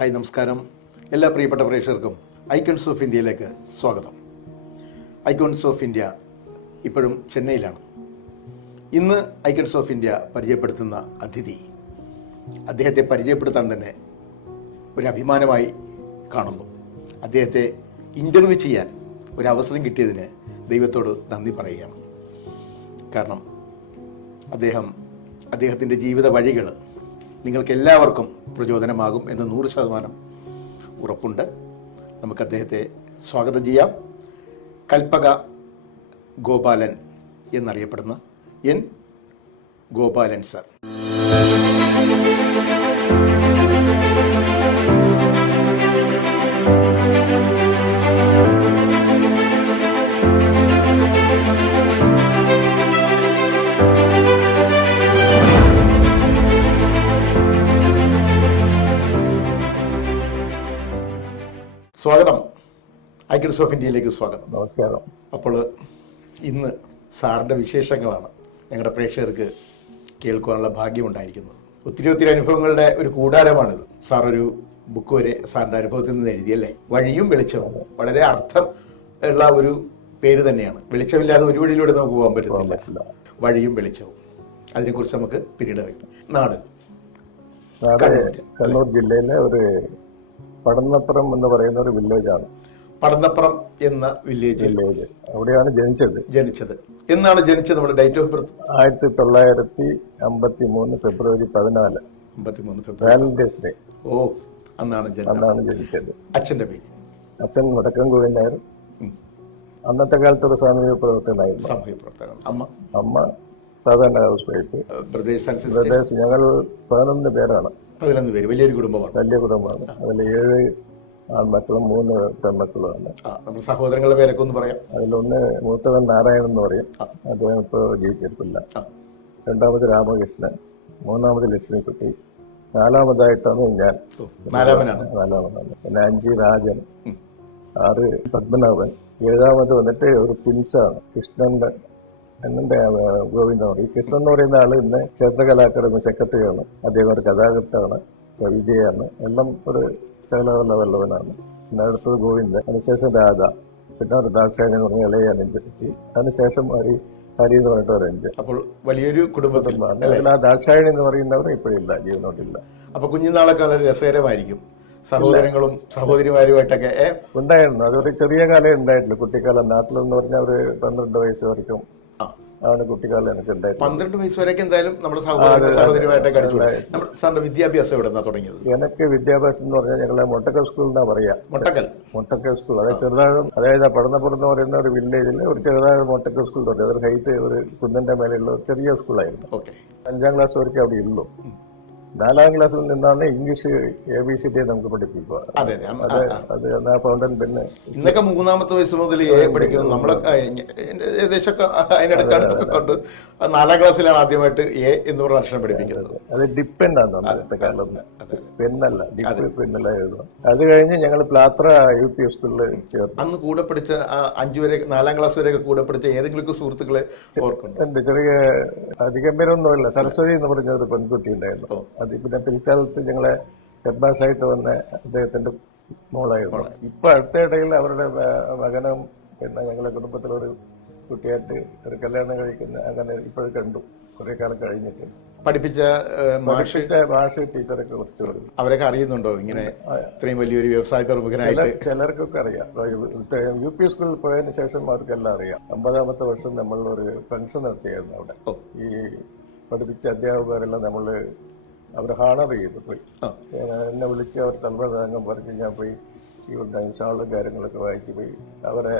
Hi, നമസ്കാരം. എല്ലാ പ്രിയപ്പെട്ട പ്രേക്ഷകർക്കും ഐക്കൺസ് ഓഫ് ഇന്ത്യയിലേക്ക് സ്വാഗതം. ഐക്കൺസ് ഓഫ് ഇന്ത്യ ഇപ്പോഴും ചെന്നൈയിലാണ്. ഇന്ന് ഐക്കൺസ് ഓഫ് ഇന്ത്യ പരിചയപ്പെടുത്തുന്ന അതിഥി, അദ്ദേഹത്തെ പരിചയപ്പെടുത്താൻ തന്നെ ഒരു അഭിമാനമായി കാണുന്നു. അദ്ദേഹത്തെ ഇൻ്റർവ്യൂ ചെയ്യാൻ ഒരവസരം കിട്ടിയതിന് ദൈവത്തോട് നന്ദി പറയുകയാണ്. കാരണം അദ്ദേഹത്തിൻ്റെ ജീവിത വഴികൾ നിങ്ങൾക്ക് എല്ലാവർക്കും പ്രചോദനമാകും എന്ന് 100% ഉറപ്പുണ്ട്. നമുക്ക് അദ്ദേഹത്തെ സ്വാഗതം ചെയ്യാം. കൽപ്പക ഗോപാലൻ എന്നറിയപ്പെടുന്ന എൻ ഗോപാലൻ സർ. സ്വാഗതം. ഐക്കൺസ് ഓഫ് ഇന്ത്യയിലേക്ക് സ്വാഗതം. നമസ്കാരം. അപ്പോൾ ഇന്ന് സാറിൻ്റെ വിശേഷങ്ങളാണ് ഞങ്ങളുടെ പ്രേക്ഷകർക്ക് കേൾക്കുവാനുള്ള ഭാഗ്യമുണ്ടായിരിക്കുന്നത്. ഒത്തിരി അനുഭവങ്ങളുടെ ഒരു കൂടാരമാണിത്. സാർ ഒരു ബുക്ക് വരെ സാറിൻ്റെ അനുഭവത്തിൽ നിന്ന് എഴുതിയല്ലേ? വഴിയും വെളിച്ചവും. വളരെ അർത്ഥം ഉള്ള ഒരു പേര് തന്നെയാണ്. വെളിച്ചമില്ലാതെ ഒരു വഴിയിലൂടെ നമുക്ക് പോകാൻ പറ്റത്തില്ല. വഴിയും വെളിച്ചവും, അതിനെക്കുറിച്ച് നമുക്ക് പിന്നീട് വയ്ക്കാം. നാട് കണ്ണൂർ ജില്ലയിലെ ഒരു പടന്നപ്പുറം എന്ന് പറയുന്ന ഒരു വില്ലേജാണ്. പടന്നപ്പുറം എന്ന വില്ലേജ്. അവിടെയാണ് ജനിച്ചത്. എന്നാണ് ജനിച്ചത്? നമ്മുടെ ഡേറ്റ് ഓഫ് ബർത്ത് 1953 ഫെബ്രുവരി 14. Valentine's day. ഓ, അന്നാണ് ജനിച്ചത്. അച്ഛൻ്റെ പേര്? അച്ഛൻ വടക്കൻ ഗോവിന്ദനായർ. അന്നത്തെ കാലത്ത് ഒരു സാമൂഹ്യ പ്രവർത്തകനായിരുന്നു. അമ്മ സാധാരണ ഹൗസ് വൈഫ്. ബ്രദേഴ്സ് ഞങ്ങൾ 11 പേരാണ്. 11 പേര്. വലിയ കുടുംബമാണ്. അതിൽ 7 ആൺമക്കളും 3 പെൺമക്കളുമാണ്. സഹോദരങ്ങളുടെ പേരൊക്കെ ഒന്ന് പറയാം. അതിലൊന്ന് മൂത്തവൻ നാരായണൻ എന്ന് പറയും. അദ്ദേഹം ഇപ്പോൾ ജീവിച്ചിരിപ്പില്ല. രണ്ടാമത് രാമകൃഷ്ണൻ, മൂന്നാമത് ലക്ഷ്മിക്കുട്ടി, നാലാമതായിട്ടാണ് ഞാൻ. നാലാമതാണ്. പിന്നെ 5 രാജൻ, 6 പത്മനാഭൻ, 7ാമത് വന്നിട്ട് ഒരു പിൻസാണ് കൃഷ്ണന്റെ എന്നെ ഗോവിന്ദൻ. ഈ കൃഷ്ണൻ എന്ന് പറയുന്ന ആള് ഇന്ന് ക്ഷേത്രകലാ അക്കാദമി സെക്രട്ടറിയാണ്. അദ്ദേഹം ഒരു കഥാകൃത്താണ്, വിജയാണ്, എല്ലാം ഒരു ശകലവല്ലവനാണ്. പിന്നെ അടുത്തത് ഗോവിന്ദൻ, അതിനുശേഷം രാധ, പിന്നെ ഒരു ദാക്ഷായണി എന്ന് പറഞ്ഞ ഇളയ 5 കുട്ടി, അതിനുശേഷം ഹരി എന്ന് പറഞ്ഞിട്ട് ഒരു 5. അപ്പോൾ വലിയൊരു കുടുംബത്തിലാണ്. ആ ദാക്ഷായണി എന്ന് പറയുന്നവർ ഇപ്പോഴില്ല, ജീവനോട്ടില്ല. അപ്പൊ കുഞ്ഞുനാളൊക്കെ വളരെ രസകരമായിരിക്കും. സഹോദരങ്ങളും സഹോദരിമാരുമായിട്ടൊക്കെ ഉണ്ടായിരുന്നു. അതൊരു ചെറിയ കാലം ഉണ്ടായിട്ടില്ല. കുട്ടിക്കാലം നാട്ടിലെന്ന് പറഞ്ഞാൽ ഒരു 12 വയസ്സ് വரைക്കും ആണ് കുട്ടിക്കാലം എനിക്ക് ഉണ്ടായിരുന്നു. 12 വയസ്സ് വരെയൊക്കെ എന്തായാലും നമ്മുടെ സഹോദരിമായിട്ടൊക്കെ അടിച്ചു. സാറിന്റെ വിദ്യാഭ്യാസം എവിടെ നിന്നാണ് തുടങ്ങിയത്? എനിക്ക് വിദ്യാഭ്യാസം എന്ന് പറഞ്ഞാൽ ഞങ്ങളെ മൊട്ടക്കൽ സ്കൂൾ എന്നാ പറയാ. മൊട്ടക്കൽ സ്കൂൾ, അതായത് ചെറുതാഴം, അതായത് പടന്നപ്പുറം എന്ന് പറയുന്ന ഒരു വില്ലേജിൽ ഒരു ചെറുതാഴം മൊട്ടക്കൽ സ്കൂൾ ഉണ്ട്. അതൊരു ഹൈറ്റ്, ഒരു കുന്നിന്റെ മേലെയുള്ള ഒരു ചെറിയ സ്കൂളായിരുന്നു. 5ാം ക്ലാസ് വരെയൊക്കെ അവിടെ ഉള്ളൂ. 4ാം ക്ലാസ്സിൽ നിന്നാണ് ഇംഗ്ലീഷ് ABCD നമുക്ക് പഠിപ്പിക്കുക. അത് ഫൗണ്ടൻ. പിന്നെ ഇന്നൊക്കെ 3ാമത്തെ വയസ്സ് മുതൽ പഠിക്കുന്നു. നമ്മളൊക്കെ ഏകദേശം അതിനടുത്ത് 4ാം ക്ലാസ്സിലാണ് ആദ്യമായിട്ട് A എന്ന് പറഞ്ഞ അക്ഷരം പഠിപ്പിക്കുന്നത്. അത് ഡിപ്പെൻഡ് ആണ് അന്നത്തെ കാലം. പെന്നല്ല, ഡിപ്പ് പെന്നല്ല എഴുതുക. അത് കഴിഞ്ഞ് ഞങ്ങൾ പ്ലാത്ര UP സ്കൂളിൽ ചേർന്നു. അന്ന് കൂടെ പഠിച്ച 5 വരെ 4ാം ക്ലാസ് വരെയൊക്കെ കൂടെ പഠിച്ച ഏതെങ്കിലും സുഹൃത്തുക്കളെ ഓർക്കുന്നുണ്ട്? ചെറിയ അധികം പേരൊന്നുമില്ല. സരസ്വതി എന്ന് പറഞ്ഞ ഒരു പെൺകുട്ടി ഉണ്ടായിരുന്നു. അത് പിന്നെ പിൽക്കാലത്ത് ഞങ്ങളെ ഹെഡ്മാസ്റ്ററായിട്ട് വന്ന അദ്ദേഹത്തിന്റെ മോളായിരുന്നു. ഇപ്പൊ അടുത്തിടയിൽ അവരുടെ മകനും പിന്നെ ഞങ്ങളെ കുടുംബത്തിലൊരു കുട്ടിയായിട്ട് ഒരു കല്യാണം കഴിക്കുന്ന അങ്ങനെ ഇപ്പോഴും കണ്ടു. കുറെ കാലം കഴിഞ്ഞിട്ട് പഠിപ്പിച്ച ഭാഷ ടീച്ചറൊക്കെ കുറച്ച് അവരൊക്കെ അറിയുന്നുണ്ടോ ഇങ്ങനെ ഇത്രയും വലിയൊരു വ്യവസായ പ്രമുഖനായിട്ട്? ചിലർക്കൊക്കെ അറിയാം. UP സ്കൂളിൽ പോയതിനു ശേഷം അവർക്കെല്ലാം അറിയാം. 50ാമത്തെ വർഷം നമ്മൾ ഒരു ഫംഗ്ഷൻ നടത്തിയായിരുന്നു അവിടെ. ഈ പഠിപ്പിച്ച അധ്യാപകരെല്ലാം അവർ ഹാണർ ചെയ്തു പോയി. എന്നെ വിളിച്ച് അവർ തലമുറ പറഞ്ഞ് ഞാൻ പോയി ഇവരുടെ ഷാളും കാര്യങ്ങളൊക്കെ വായിച്ചു പോയി. അവരെ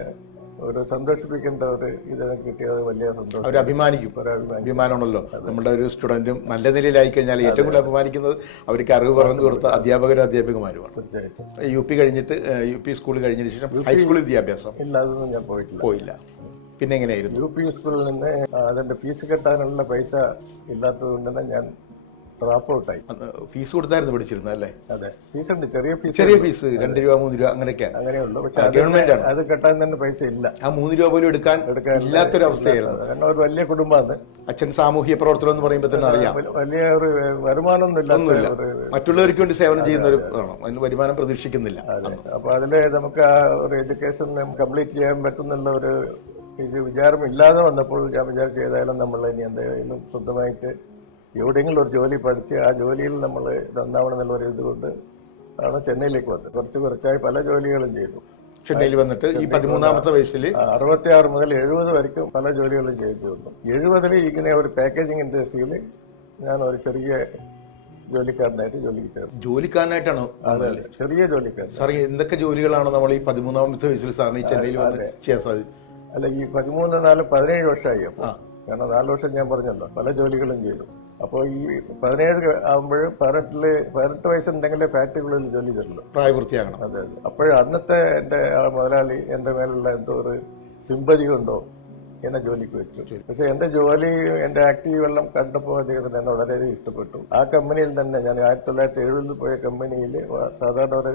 ഒരു സന്തോഷിപ്പിക്കേണ്ട ഒരു ഇതിനൊക്കെ കിട്ടിയത് വലിയ സന്തോഷം. അവർ അഭിമാനമാണല്ലോ. നമ്മുടെ ഒരു സ്റ്റുഡന്റും നല്ല നിലയിലായി കഴിഞ്ഞാൽ ഏറ്റവും കൂടുതൽ അഭിമാനിക്കുന്നത് അവർക്ക് അറിവ് പറഞ്ഞു കൊടുത്ത അധ്യാപകരും അധ്യാപികമാരുമാണ്. തീർച്ചയായിട്ടും. UP കഴിഞ്ഞിട്ട് UP സ്കൂൾ കഴിഞ്ഞതിന് ശേഷം ഹൈസ്കൂൾ വിദ്യാഭ്യാസം? ഇല്ല, അതൊന്നും ഞാൻ പോയില്ല. പിന്നെ എങ്ങനെയായിരുന്നു? UP സ്കൂളിൽ നിന്ന് അതിന്റെ ഫീസ് കെട്ടാനുള്ള പൈസ ഇല്ലാത്തത് കൊണ്ട് തന്നെ ഞാൻ ഡ്രോപ്പ് ഔട്ടായി. ഫീസ് കൊടുത്തായിരുന്നു പഠിച്ചിരുന്നത് അല്ലേ? അതെ, ഫീസ് ഉണ്ട്, ചെറിയ ഫീസ്, 2 രൂപ 3 രൂപ അങ്ങനെയൊക്കെ അങ്ങനെയുള്ളൂ. പക്ഷെ ഗവൺമെന്റ് ആണ്. അത് കെട്ടാൻ തന്നെ പൈസ ഇല്ല. ആ 3 രൂപ പോലും എടുക്കാൻ ഇല്ലാത്തൊരു അവസ്ഥയായിരുന്നു. കാരണം ഒരു വലിയ കുടുംബമാണ്. അച്ഛൻ സാമൂഹ്യ പ്രവർത്തനം എന്ന് പറയുമ്പോൾ തന്നെ അറിയാം, വലിയ ഒരു വരുമാനമൊന്നുമില്ല. മറ്റുള്ളവർക്ക് വേണ്ടി സേവനം ചെയ്യുന്ന ഒരു അതിന് വരുമാനം പ്രതീക്ഷിക്കുന്നില്ല. അപ്പൊ അതില് നമുക്ക് ആ ഒരു എഡ്യൂക്കേഷൻ കംപ്ലീറ്റ് ചെയ്യാൻ പറ്റുന്നുള്ള ഒരു വിചാരം ഇല്ലാതെ വന്നപ്പോൾ ഞാൻ വിചാരിച്ചു ഏതായാലും നമ്മൾ ഇനി എന്തെങ്കിലും സ്വന്തമായിട്ട് എവിടെയെങ്കിലും ഒരു ജോലി പഠിച്ച് ആ ജോലിയിൽ നമ്മൾ നന്നാവണം എന്നുള്ള ഒരു ഇതുകൊണ്ട് ആണ് ചെന്നൈയിലേക്ക് വന്നത്. കുറച്ചായി പല ജോലികളും ചെയ്തു. ചെന്നൈയിൽ വന്നിട്ട് ഈ 13-ാമത്തെ വയസ്സിൽ 66 മുതൽ 70 വരെക്കും പല ജോലികളും ചെയ്തു വന്നു. 70 ഇങ്ങനെ ഒരു പാക്കേജിംഗ് ഇൻഡസ്ട്രിയിൽ ഞാൻ ഒരു ചെറിയ ജോലിക്കാരനായിട്ട് ജോലിക്ക് ചേർന്നു. ജോലിക്കാരനായിട്ടാണോ? ചെറിയ ജോലിക്കാരൻ. സാർ എന്തൊക്കെ ജോലികളാണ് നമ്മൾ ഈ 13-ാമത്തെ വയസ്സിൽ സാറിന് ഈ ചെന്നൈയിൽ വന്ന് ചെയ്യാൻ സാധിക്കും? അല്ല, ഈ 13, 4, 17 വർഷമായി. അപ്പോൾ കാരണം 4 വർഷം ഞാൻ പറഞ്ഞല്ലോ പല ജോലികളും ചെയ്തു. അപ്പോൾ ഈ 17 ആകുമ്പോഴും 18 വയസ്സുണ്ടെങ്കിലേ ഫാക്ടറികളിൽ ജോലി തരുള്ളൂ, പ്രായപൂർത്തിയാകണം. അതെ. അപ്പോൾ അന്നത്തെ എൻ്റെ മുതലാളി എൻ്റെ മേലുള്ള എന്തോ ഒരു സിമ്പതി കൊണ്ടോ എന്നെ ജോലിക്ക് വെച്ചു. പക്ഷെ എൻ്റെ ജോലി, എൻ്റെ ആക്റ്റീവ് എല്ലാം കണ്ടപ്പോൾ അദ്ദേഹത്തിന് എന്നെ വളരെയധികം ഇഷ്ടപ്പെട്ടു. ആ കമ്പനിയിൽ തന്നെ ഞാൻ 1970 പോയ കമ്പനിയിൽ സാധാരണ ഒരു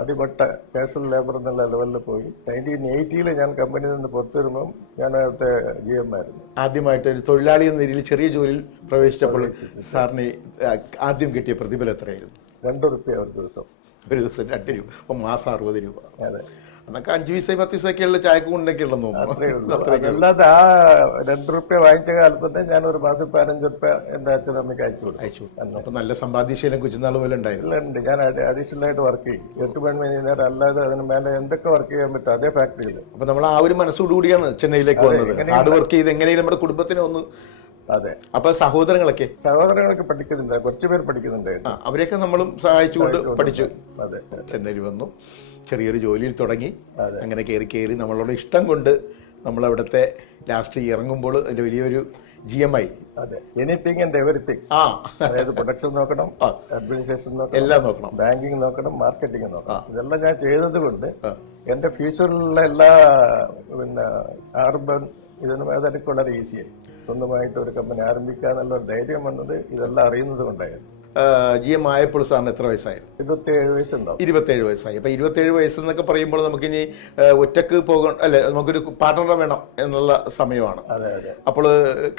അടിമട്ട കാഷ്വൽ ലേബർ എന്നുള്ള ലെവലിൽ പോയി. 1980 ഞാൻ കമ്പനിയിൽ നിന്ന് പുറത്തു വരുമ്പോൾ ഞാൻ അവിടുത്തെ GM ആയിരുന്നു. ആദ്യമായിട്ട് ഒരു തൊഴിലാളി എന്ന രീതിയിൽ ചെറിയ ജോലിയിൽ പ്രവേശിച്ചപ്പോൾ സാറിന് ആദ്യം കിട്ടിയ പ്രതിഫലം എത്രയായിരുന്നു? 2 റുപ്യ ഒരു ദിവസം. 2 രൂപ. അപ്പം മാസം 60 രൂപ. അതെ, അന്നൊക്കെ 5 പൈസ 10 പൈസയൊക്കെയുള്ള ചായക്ക് കൊണ്ടൊക്കെ ഉള്ളതെന്ന് തോന്നുന്നു. അല്ലാതെ ആ 2 റുപ്യ വാങ്ങിച്ച കാലത്ത് തന്നെ ഞാൻ ഒരു മാസം 15 റുപ്യ എന്റെ അച്ഛനമ്മയ്ക്ക് അയച്ചു കൊടുക്കും. അപ്പൊ നല്ല സമ്പാദ്യശീലം കൊച്ചുനാൾ പോലെ ഉണ്ടായിരുന്നു. ഉണ്ട്. ഞാൻ അഡീഷണൽ ആയിട്ട് വർക്ക് ചെയ്യും. 8 മണി എഞ്ചിനീയർ അല്ലാതെ അതിന് മേലെ എന്തൊക്കെ വർക്ക് ചെയ്യാൻ പറ്റും അതേ ഫാക്ടറിയിൽ. അപ്പൊ നമ്മൾ ആ ഒരു മനസ്സോടുകൂടിയാണ് ചെന്നൈയിലേക്ക് വന്നത്. ഹാർഡ് വർക്ക് ചെയ്ത് എങ്ങനെയും നമ്മുടെ കുടുംബത്തിനെ ഒന്ന്. അതെ. അപ്പൊ സഹോദരങ്ങളൊക്കെ പഠിക്കുന്നുണ്ട്, കുറച്ചുപേർ പഠിക്കുന്നുണ്ടായിരുന്നു. അവരെയൊക്കെ നമ്മളും സഹായിച്ചുകൊണ്ട് പഠിച്ചു. അതെ. ചെന്നൈയിൽ വന്നു, ചെറിയൊരു ജോലിയിൽ തുടങ്ങി. അങ്ങനെ കയറി നമ്മളോട് ഇഷ്ടം കൊണ്ട് നമ്മളവിടുത്തെ ലാസ്റ്റ് ഇറങ്ങുമ്പോൾ അതിന്റെ വലിയൊരു GM ആയി. അതെ, എനിത്തിങ് ആൻഡ് എവരിത്തിങ്. അതായത് പ്രൊഡക്ഷൻ നോക്കണം, അഡ്മിനിസ്ട്രേഷൻ നോക്കണം, എല്ലാം നോക്കണം, ബാങ്കിങ് നോക്കണം, മാർക്കറ്റിംഗ് നോക്കണം. ഇതെല്ലാം ഞാൻ ചെയ്തത് കൊണ്ട് എന്റെ ഫ്യൂച്ചറിലുള്ള എല്ലാ അർബൻ ഇതിനും അതൊക്കെ വളരെ ഈസിയായി. സ്വന്തമായിട്ട് ഒരു കമ്പനി ആരംഭിക്കുക എന്നുള്ള ഒരു ധൈര്യം വന്നത് ഇതെല്ലാം അറിയുന്നത് കൊണ്ടായിരുന്നു. GM ആയപ്പോൾ സാറിന് എത്ര വയസ്സായിരുന്നു? 27 വയസ്സുണ്ടാവും. 27 വയസ്സായി. അപ്പൊ 27 വയസ്സെന്നൊക്കെ പറയുമ്പോൾ നമുക്കിനി ഒറ്റക്ക് അല്ലെ, നമുക്കൊരു പാർട്ണറെ വേണം എന്നുള്ള സമയമാണ്. അതെ അതെ. അപ്പോൾ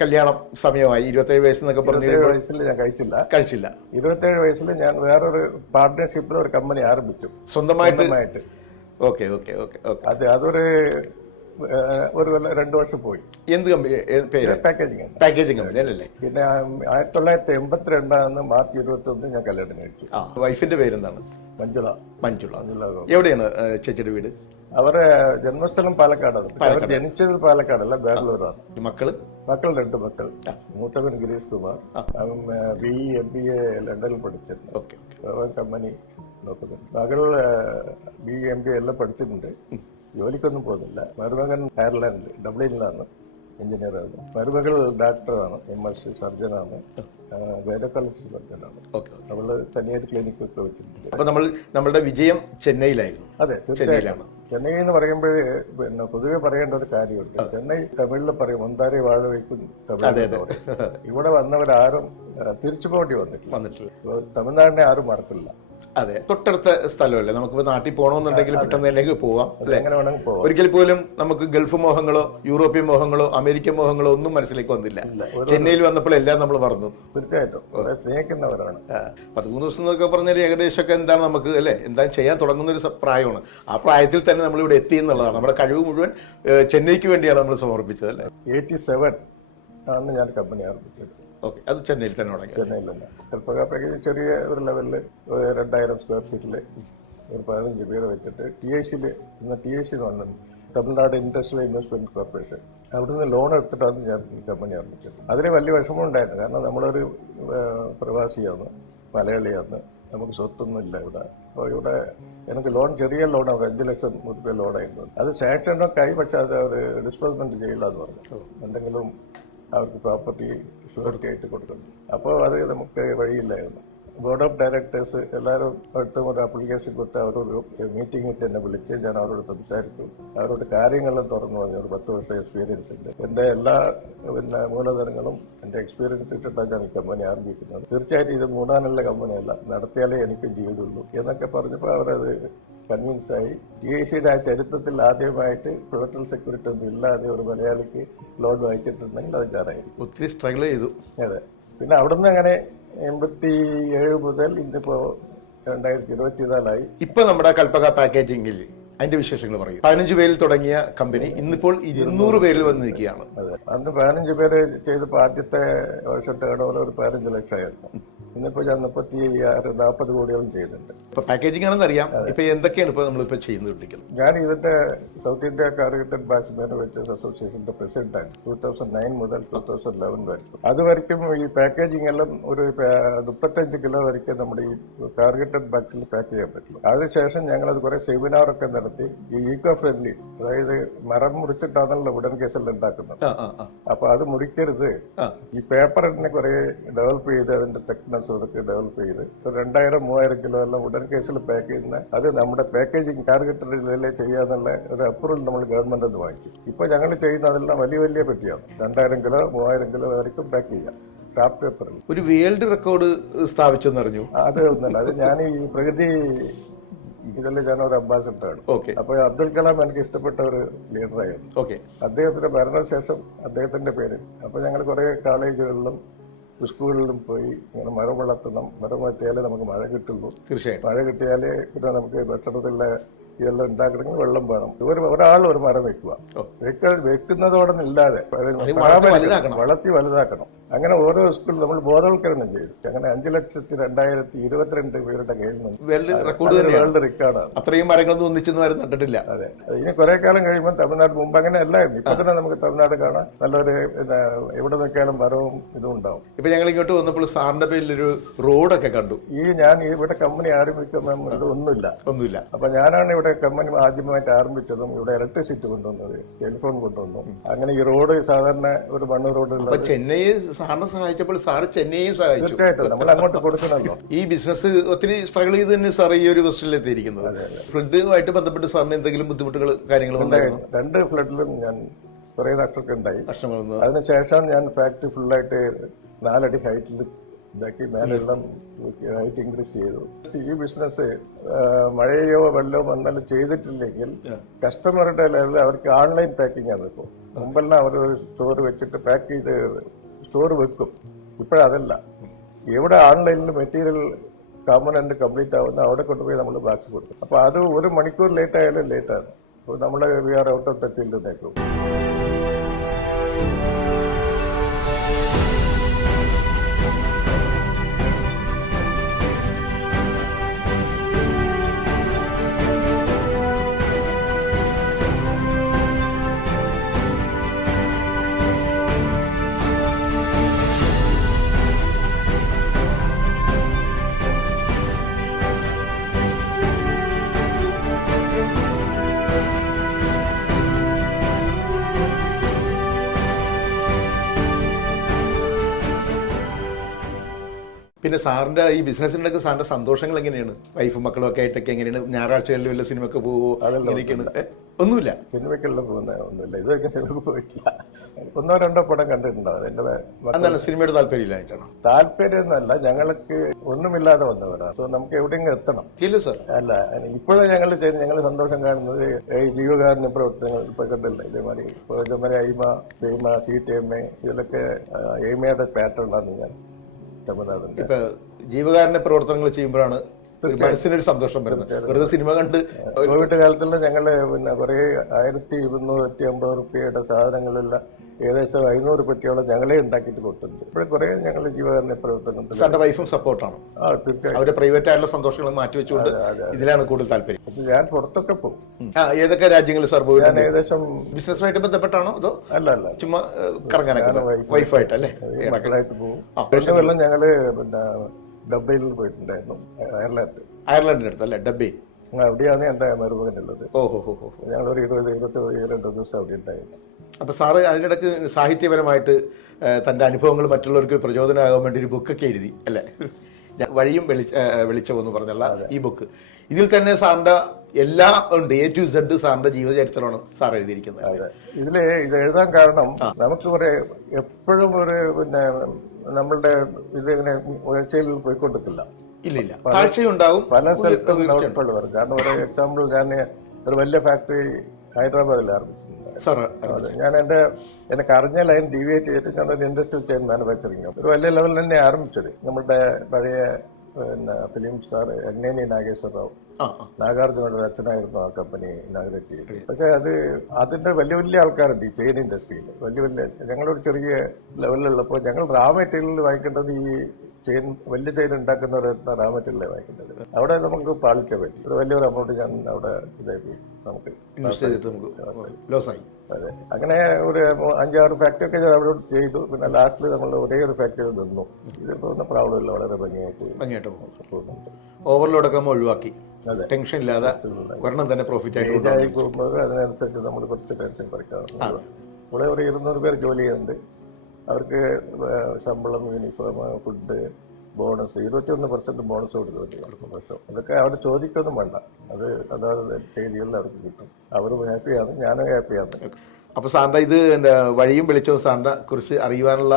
കല്യാണം സമയമായി. 27 വയസ്സെന്നൊക്കെ പറഞ്ഞു. 27 വയസ്സിൽ ഞാൻ കഴിച്ചില്ല. 27 വയസ്സിൽ ഞാൻ വേറൊരു പാർട്ട്ണർഷിപ്പിൽ ഒരു കമ്പനി ആരംഭിച്ചു സ്വന്തമായിട്ട്. ഓക്കെ. അതൊരു 2 വർഷം പോയി. എന്ത് കമ്പനി? പാക്കേജിംഗ് കമ്പനി അല്ലേ? പിന്നെ 1982 മാർച്ച് 21 ഞാൻ കല്യാണം കഴിച്ചു. വൈഫിന്റെ പേരെന്താണ്? മഞ്ജുള. എവിടെയാണ് ചേച്ചിയുടെ വീട്? അവരുടെ ജന്മസ്ഥലം പാലക്കാടാണ്. ജനിച്ചത് പാലക്കാടല്ല, ബാംഗ്ലൂരാണ്. മക്കൾ 2 മക്കൾ. മൂത്തവൻ ഗിരീഷ് കുമാർ, അവൻ BE MBA ലണ്ടനിൽ പഠിച്ചിട്ടുണ്ട്, കമ്പനി നോക്കുന്നുണ്ട്. മകൾ BE MBA എല്ലാം പഠിച്ചിട്ടുണ്ട്, ജോലിക്കൊന്നും പോകുന്നില്ല. മരുമകൻ അയർലാൻഡിൽ ഡബ്ലിനിലാണ്, എഞ്ചിനീയറാണ്. മരുമകൾ ഡോക്ടറാണ്, MSc സർജനാണ്, ഗൈനക്കോളജി സർജനാണ്. അവള് തനിയായിട്ട് ക്ലിനിക്കൊക്കെ വെച്ചിട്ടുണ്ട്. അപ്പൊ നമ്മളുടെ വിജയം ചെന്നൈയിലായിരുന്നു. അതെ, തീർച്ചയായും. ചെന്നൈ എന്ന് പറയുമ്പോൾ പൊതുവെ പറയേണ്ട ഒരു കാര്യമുണ്ട്. ചെന്നൈ തമിഴിൽ പറയും ഒന്നാരെ വാഴ വയ്ക്കും തമിഴ്. ഇവിടെ വന്നവരാരും തിരിച്ചു പോകേണ്ടി വന്നിട്ടില്ല. തമിഴ്നാടിനെ ആരും മറക്കില്ല. അതെ, തൊട്ടടുത്ത സ്ഥലമല്ലേ. നമുക്കിപ്പോ നാട്ടിൽ പോകണമെന്നുണ്ടെങ്കിൽ പെട്ടെന്ന് തന്നെ പോവാം. ഒരിക്കൽ പോലും നമുക്ക് ഗൾഫ് മോഹങ്ങളോ യൂറോപ്യൻ മോഹങ്ങളോ അമേരിക്കൻ മോഹങ്ങളോ ഒന്നും മനസ്സിലേക്ക് വന്നില്ല. ചെന്നൈയിൽ വന്നപ്പോൾ എല്ലാം നമ്മൾ പറഞ്ഞു. തീർച്ചയായിട്ടും സ്നേഹിക്കുന്നവരാണ്. 13 ദിവസം എന്നൊക്കെ പറഞ്ഞാൽ ഏകദേശമൊക്കെ എന്താണ് നമുക്ക് അല്ലെ, എന്താ ചെയ്യാൻ തുടങ്ങുന്ന ഒരു പ്രായമാണ്. ആ പ്രായത്തിൽ തന്നെ നമ്മളിവിടെ എത്തി എന്നുള്ളതാണ്. നമ്മുടെ കഴിവ് മുഴുവൻ ചെന്നൈക്ക് വേണ്ടിയാണ് നമ്മൾ സമർപ്പിച്ചത് അല്ലേ? 87 ആണ് ഞാൻ കമ്പനി ആരംഭിച്ചത്. ഓക്കെ, അത് ചെന്നൈയിൽ തന്നെ തുടങ്ങി. ചെന്നൈയിലല്ല, ചിലപ്പോൾ ചെറിയ ഒരു ലെവലിൽ 2000 സ്ക്വയർ ഫീറ്റിൽ ഒരു 15 പേര് വെച്ചിട്ട് TICയിൽ ഇന്ന് TIC എന്ന് പറഞ്ഞു, തമിഴ്നാട് ഇൻഡസ്ട്രിയൽ ഇൻവെസ്റ്റ്മെന്റ് കോർപ്പറേഷൻ, അവിടുന്ന് ലോൺ എടുത്തിട്ടാണ് ഞാൻ ഈ കമ്പനി ആരംഭിച്ചത്. അതിന് വലിയ വിഷമം ഉണ്ടായിരുന്നു. കാരണം നമ്മളൊരു പ്രവാസിയാണ്, മലയാളിയാണ്, നമുക്ക് സ്വത്തൊന്നും ഇല്ല ഇവിടെ. അപ്പോൾ ഇവിടെ എനിക്ക് ചെറിയ ലോണാണ്, 5 ലക്ഷം രൂപ ലോണായിരുന്നു. അത് സാങ്ഷനൊക്കെ ആയി, പക്ഷെ അത് അവർ ഡിസ്പോസ്മെന്റ് ചെയ്യില്ല എന്ന് പറഞ്ഞു. എന്തെങ്കിലും അവർക്ക് പ്രോപ്പർട്ടി ഷുവറിറ്റി ആയിട്ട് കൊടുക്കണം. അപ്പോൾ അത് നമുക്ക് വഴിയില്ലായിരുന്നു. ബോർഡ് ഓഫ് ഡയറക്ടേഴ്സ് എല്ലാവരും അടുത്തും ഒരു ആപ്ലിക്കേഷൻ കൊടുത്ത് അവരോട് മീറ്റിംഗ് ഇട്ട് എന്നെ വിളിച്ച് ഞാൻ അവരോട് സംസാരിച്ചു. അവരോട് കാര്യങ്ങളെല്ലാം തുറന്നു പറഞ്ഞു. ഒരു 10 വർഷം എക്സ്പീരിയൻസ് ഉണ്ട്. എൻ്റെ എല്ലാ മൂലധനങ്ങളും എൻ്റെ എക്സ്പീരിയൻസ് ഇട്ടിട്ടാണ് ഞാൻ ഈ കമ്പനി ആരംഭിക്കുന്നത്. തീർച്ചയായിട്ടും ഇത് മൂടാനുള്ള കമ്പനിയല്ല, നടത്തിയാലേ എനിക്ക് ജീവിതമുള്ളൂ എന്നൊക്കെ പറഞ്ഞപ്പോൾ അവരത് കൺവിൻസായി. GICയുടെ ആ ചരിത്രത്തിൽ ആദ്യമായിട്ട് ടോട്ടൽ സെക്യൂരിറ്റി ഒന്നും ഇല്ലാതെ ഒരു മലയാളിക്ക് ലോൺ വായിച്ചിട്ടുണ്ടെങ്കിൽ അത് ഞാനായിരിക്കും. ഒത്തിരി സ്ട്രഗിൾ ചെയ്തു. അതെ. പിന്നെ അവിടുന്ന് അങ്ങനെ 87 മുതൽ ഇന്നിപ്പോ 2024 ഇപ്പൊ നമ്മുടെ കൽപ്പക പാക്കേജിംഗിൽ അതിന്റെ വിശേഷങ്ങൾ പറയും. 15 പേരിൽ തുടങ്ങിയ കമ്പനി ഇന്നിപ്പോൾ 200 പേരിൽ വന്ന് നിൽക്കുകയാണ്. അതെ. അന്ന് 15 പേര് ചെയ്തപ്പോൾ ആദ്യത്തെ വർഷം ടേൺ ഓവർ ഒരു 15 ലക്ഷമായിരുന്നു. ഇന്നിപ്പോ ഞാൻ 40 കോടിയോളം ചെയ്യുന്നുണ്ട്. ഇപ്പൊ പാക്കേജിംഗ് ആണെന്ന് അറിയാം. ഇപ്പൊ എന്തൊക്കെയാണ് ഇപ്പൊ നമ്മളിപ്പോ ചെയ്യുന്നുണ്ടിരിക്കുന്നത്? ഞാൻ ഇതിന്റെ സൗത്ത് ഇന്ത്യ കാർഗറ്റഡ് ബാച്ച് മാനുഫാക്ചേഴ്സ് അസോസിയേഷന്റെ പ്രസിഡന്റാണ് 2009 മുതൽ 2011 വരെക്കും. അതുവരെക്കും ഈ പാക്കേജിംഗ് എല്ലാം ഒരു 35 കിലോ വരെക്കും നമ്മുടെ ഈ കാർഗറ്റഡ് ബാച്ചിൽ പാക്ക് ചെയ്യാൻ പറ്റുള്ളൂ. അതിനുശേഷം ഞങ്ങളത് കുറെ സെമിനാറൊക്കെ നടത്തി ഈ ഈക്കോ ഫ്രണ്ട്ലി, അതായത് മരം മുറിച്ചിട്ടാണല്ലോ വുഡൻ കേസെല്ലാം ഉണ്ടാക്കുന്നത്. അപ്പൊ അത് മുറിക്കരുത്, ഈ പേപ്പറിനെ കുറെ ഡെവലപ്പ് ചെയ്ത് അതിന്റെ ടെക്നോളജി അതൊക്കെ ഡെവലപ്പ് ചെയ്ത് 2000-3000 കിലോ എല്ലാം വുഡൻ കേസിൽ പാക്ക് ചെയ്യുന്ന അത് നമ്മുടെ പാക്കേജിംഗ് കാർഗറ്റഡിലെ ചെയ്യാന്നുള്ള ഒരു അപ്രൂവൽ നമ്മൾ ഗവൺമെന്റ് ഒന്ന് വാങ്ങിച്ചു. ഇപ്പൊ ഞങ്ങൾ ചെയ്യുന്നതെല്ലാം വലിയ വലിയ പെട്ടിയാണ്. 2000 കിലോ 3000 കിലോ വരെയും പാക്ക് ചെയ്യാം ക്രാഫ്റ്റ് പേപ്പറിൽ. ഒരു വേൾഡ് റെക്കോർഡ് സ്ഥാപിച്ചെന്ന് അറിഞ്ഞു. അത് ഒന്നല്ല, അത് ഞാൻ ഈ പ്രകൃതി ഇതിൽ ഞാൻ ഒരു അംബാസിഡറാണ്. ഓക്കെ. അപ്പൊ അബ്ദുൽ കലാം എനിക്ക് ഇഷ്ടപ്പെട്ട ഒരു ലീഡറായിരുന്നു. ഓക്കെ. അദ്ദേഹത്തിന്റെ ഭരണശേഷം അദ്ദേഹത്തിന്റെ പേര് അപ്പൊ ഞങ്ങൾ കുറെ കോളേജുകളിലും സ്കൂളിലും പോയി ഇങ്ങനെ മരം വളർത്തണം, മരം വളർത്തിയാലേ നമുക്ക് മഴ കിട്ടുള്ളൂ. തീർച്ചയായും മഴ കിട്ടിയാലേ പിന്നെ നമുക്ക് ഭക്ഷണത്തിലുള്ള ഇതെല്ലാം ഉണ്ടാക്കണമെങ്കിൽ വെള്ളം വേണം. ഒരാൾ ഒരു മരം വെക്കുക, വെക്കുന്നതോടൊന്നും ഇല്ലാതെ വളർത്തി വലുതാക്കണം. അങ്ങനെ ഓരോ സ്കൂളിൽ നമ്മൾ ബോധവൽക്കരണം ചെയ്തു. അങ്ങനെ 5,02,2022 പേരുടെ കയ്യിൽ നിന്ന് വേൾഡ് റെക്കോർഡാണ്. അത്രയും മരങ്ങളൊന്നും ഒന്നിച്ചൊന്നും നട്ടിട്ടില്ല. അതെ. ഇനി കുറെ കാലം കഴിയുമ്പോൾ തമിഴ്നാട്, മുമ്പ് അങ്ങനെ അല്ലായിരുന്നു. ഇപ്പൊ തന്നെ നമുക്ക് തമിഴ്നാട് കാണാം, നല്ലൊരു എവിടെ നോക്കിയാലും മരവും ഇതും ഉണ്ടാവും. ഇപ്പൊ ഞങ്ങൾ ഇങ്ങോട്ട് വന്നപ്പോൾ സാറിന്റെ പേരിലൊരു റോഡൊക്കെ കണ്ടു. ഞാൻ ഇവിടെ കമ്പനി ആരംഭിക്കുമ്പോൾ ഇത് ഒന്നുമില്ല. അപ്പൊ ഞാനാണ് ഇവിടെ കമ്പനി ആദ്യമായിട്ട് ആരംഭിച്ചതും ഇവിടെ ഇലക്ട്രിസിറ്റി കൊണ്ടുവന്നത്, ടെലിഫോൺ കൊണ്ടുവന്നു. അങ്ങനെ ഈ റോഡ് സാധാരണ ഒരു മണ്ണ് റോഡ് ചെന്നൈ സാറിനെ സഹായിച്ചപ്പോൾ സാറ് ചെന്നൈയും സഹായിച്ചു. തീർച്ചയായിട്ടും നമ്മൾ അങ്ങോട്ട് കൊടുക്കണമല്ലോ. ഈ ബിസിനസ് ഒത്തിരി സ്ട്രഗിൾ ചെയ്ത് തന്നെ സാർ ഈ ഒരു പൊസിഷനിൽ എത്തിയിരിക്കുന്നത്. ഫ്ലഡുമായിട്ട് ബന്ധപ്പെട്ട് സാറിന് എന്തെങ്കിലും ബുദ്ധിമുട്ടുകൾ കാര്യങ്ങളും ഉണ്ടായിരുന്നു? 2 ഫ്ലഡിലും ഞാൻ കുറെ നഷ്ടമൊക്കെ ഉണ്ടായി. അതിനുശേഷം ഞാൻ ഫാക്ടറി ഫുള്ളായിട്ട് 4 അടി ഹൈറ്റിൽ ഇതാക്കി മേലെല്ലാം ഹൈറ്റ് ഇൻക്രീസ് ചെയ്തു. ഈ ബിസിനസ് മഴയോ വെള്ളമോ വന്നാലും ചെയ്തിട്ടില്ലെങ്കിൽ കസ്റ്റമറുടെ ലെവലിൽ അവർക്ക് ഓൺലൈൻ പാക്കിംഗ് ആണ്. ഇപ്പോൾ മുമ്പെല്ലാം അവർ സ്റ്റോർ വെച്ചിട്ട് പാക്ക് ചെയ്ത് സ്റ്റോർ വെക്കും. ഇപ്പോഴതല്ല, എവിടെ ഓൺലൈനിൽ മെറ്റീരിയൽ കോമ്പണന്റ് കംപ്ലീറ്റ് ആവുന്ന അവിടെ കൊണ്ടുപോയി നമ്മൾ ബാക്സ് കൊടുക്കും. അപ്പൊ അത് 1 മണിക്കൂർ ലേറ്റ് ആയാലും ലേറ്റാണ്. അപ്പോൾ നമ്മൾ we are out of the field നേക്കും. പിന്നെ സാറിന്റെ ഈ ബിസിനസ്സിനൊക്കെ സാറിന്റെ സന്തോഷങ്ങൾ എങ്ങനെയാണ്? വൈഫും മക്കളും ഒക്കെ ആയിട്ടൊക്കെ എങ്ങനെയാണ്? ഞായറാഴ്ചകളിൽ വല്ല സിനിമക്ക് പോവോ? അങ്ങനെയൊക്കെയാണ്? ഒന്നുമില്ല, സിനിമയ്ക്കെല്ലാം പോകുന്ന ഒന്നുമില്ല. ഇതൊക്കെ സിനിമക്ക് പോയിട്ടില്ല. 1-2 പടം കണ്ടിട്ടുണ്ടാവും. എന്താണ് സിനിമയുടെ താല്പര്യമില്ലായിട്ടാണോ? താല്പര്യമൊന്നുമല്ല, ഞങ്ങൾക്ക് ഒന്നുമില്ലാതെ വന്നവരാണ്. സോ നമുക്ക് എവിടെയെങ്കിലും എത്തണം. ഇല്ല സാർ, അല്ല ഇപ്പോഴും ഞങ്ങൾ സന്തോഷം കാണുന്നത് ഈ ജീവകാരുണ്യ പ്രവർത്തനങ്ങൾ ഇപ്പൊ കണ്ടില്ല. ഇതേമാതിരി ഐമ CTMA ഇതിലൊക്കെ എയ്മയുടെ പാറ്റേണിലാണ് ഞാൻ തമിഴ്നാടുണ്ട്. ഇപ്പൊ ജീവകാരുണ്യ പ്രവർത്തനങ്ങൾ ചെയ്യുമ്പോഴാണ് മനസ്സിനൊരു സന്തോഷം വരുന്നത്. വെറുതെ സിനിമ കണ്ട് കോവിഡ് കാലത്തുള്ള ഞങ്ങള് പിന്നെ കുറെ 1250 റുപ്യയുടെ സാധനങ്ങളെല്ലാം ഏകദേശം 500 പെട്ടിയോളം ഞങ്ങളെ ഉണ്ടാക്കിയിട്ട് കൊടുത്തിട്ടുണ്ട്. ഇപ്പോൾ കുറെ ഞങ്ങൾ ജീവകാരുണ്യ പ്രവർത്തനം. സാറിന്റെ വൈഫും സപ്പോർട്ടാണ്? തീർച്ചയായും. അവരുടെ പ്രൈവറ്റ് ആയിട്ടുള്ള സന്തോഷങ്ങൾ മാറ്റിവെച്ചുകൊണ്ട് ഇതിലാണ് കൂടുതൽ താല്പര്യം. ഞാൻ പുറത്തൊക്കെ പോകും. ഏതൊക്കെ രാജ്യങ്ങളിൽ സാർ പോയി? ഞാൻ ഏകദേശം ബിസിനസ്സുമായിട്ട് ബന്ധപ്പെട്ടാണോ അതോ അല്ല ചുമ്മാ കറങ്ങാനൊക്കെ? വൈഫായിട്ടല്ലേ? മക്കളായിട്ട് പോകും. 2 കൊല്ലം ഞങ്ങള് പിന്നെ ഡബ്ബയിൽ പോയിട്ടുണ്ടായിരുന്നു, അയർലൻഡിന്റെ അടുത്ത് അല്ലേ? ഡബ്ബൈ അവിടെയാണ് എന്റെ മരുമകനുള്ളത്. ഓഹോ. ഞങ്ങളൊരു 20-22 ദിവസം അവിടെ ഉണ്ടായിരുന്നു. അപ്പൊ സാറ് അതിനിടയ്ക്ക് സാഹിത്യപരമായിട്ട് തന്റെ അനുഭവങ്ങൾ മറ്റുള്ളവർക്ക് പ്രചോദനമാകാൻ വേണ്ടി ഒരു ബുക്കൊക്കെ എഴുതി അല്ലേ? വഴിയും വെളിച്ചവും എന്ന് പറഞ്ഞുള്ള ഈ ബുക്ക്. ഇതിൽ തന്നെ സാറിന്റെ എല്ലാം ഉണ്ട്, A to Z സാറിന്റെ ജീവചരിത്രമാണ് സാർ എഴുതിയിരിക്കുന്നത്. ഇത് എഴുതാൻ കാരണം നമുക്ക് എപ്പോഴും പിന്നെ നമ്മളുടെ ഇതിങ്ങനെ ഉയർച്ചയിൽ പോയിക്കൊണ്ടിരിക്കില്ല. ഇല്ല, താഴ്ചയുണ്ടാവും പല സ്ഥലത്തും ഡൗട്ട്ഫുൾ വരും. കാരണം ഒരു എക്സാമ്പിൾ, ഞാൻ ഒരു വലിയ ഫാക്ടറി ഹൈദരാബാദിൽ ആരംഭിച്ചിട്ടുണ്ട്. ഞാൻ എനിക്ക് അറിഞ്ഞ ലൈൻ ഡീവിയേറ്റ് ചെയ്തിട്ട് ഞാൻ ഒരു ഇൻഡസ്ട്രിയൽ ചെയിൻ മാനുഫാക്ചറിങ് ഒരു വലിയ ലെവലിൽ തന്നെ ആരംഭിച്ചത്. നമ്മുടെ പഴയ പിന്നെ ഫിലിം സ്റ്റാർ എണ്ണേനി നാഗേശ്വര റാവു, നാഗാർജുനയുടെ അച്ഛനായിരുന്നു ആ കമ്പനി ഇനാഗ്രേറ്റ് ചെയ്തത്. പക്ഷെ അതിന്റെ വലിയ വലിയ ആൾക്കാരുണ്ട് ഈ ചെയിൻ ഇൻഡസ്ട്രിയിൽ. വലിയ ഞങ്ങളൊരു ചെറിയ ലെവലിലുള്ളപ്പോൾ ഞങ്ങൾ റാ മെറ്റീരിയൽ വാങ്ങിക്കേണ്ടത് ഈ വലിയ ചെയിൻ ഉണ്ടാക്കുന്നവരായിരുന്നു റാ മെറ്റീരിയൽ വാങ്ങിക്കേണ്ടത്. അവിടെ നമുക്ക് പാളിക്കാൻ പറ്റി. ഒരു വലിയൊരു എമൗണ്ട് ഞാൻ അവിടെ ഇതായി പോയി, നമുക്ക് ലോസായി. അതെ, അങ്ങനെ ഒരു 5-6 ഫാക്ടറി ഒക്കെ ഞാൻ അവിടെ ചെയ്തു. പിന്നെ ലാസ്റ്റിൽ നമ്മൾ ഒരേ ഒരു ഫാക്ടറിയിൽ നിന്നു. ഇതിപ്പോ ഒന്നും പ്രോബ്ലം ഇല്ല, വളരെ ഭംഗിയായിട്ട് പോകുന്നുണ്ട്. ഓവർലോഡൊക്കെ ഒഴിവാക്കി, ടെൻഷൻ ഇല്ലാതെ ഒരെണ്ണം തന്നെ പ്രോഫിറ്റ് ആയിട്ട് പോകുമ്പോൾ അതിനനുസരിച്ച് നമ്മൾ കുറച്ച് ടെൻഷൻ കുറയ്ക്കാറുണ്ട്. ഇവിടെ ഒരു 200 പേർ ജോലി ചെയ്യുന്നുണ്ട്. അവർക്ക് ശമ്പളം, യൂണിഫോം, ഫുഡ്, ബോണസ് 21% ബോണസ് കൊടുക്കുന്നുണ്ട് വർഷം. അതൊക്കെ അവർ ചോദിക്കൊന്നും വേണ്ട, അതായത് രീതികളിൽ അവർക്ക് കിട്ടും. അവരും ഹാപ്പിയാണ്, ഞാനും ഹാപ്പിയാണ്. അപ്പോൾ സാറിൻ്റെ ഇത് വഴിയും വെളിച്ചവും സാറിനെ കുറിച്ച് അറിയുവാനുള്ള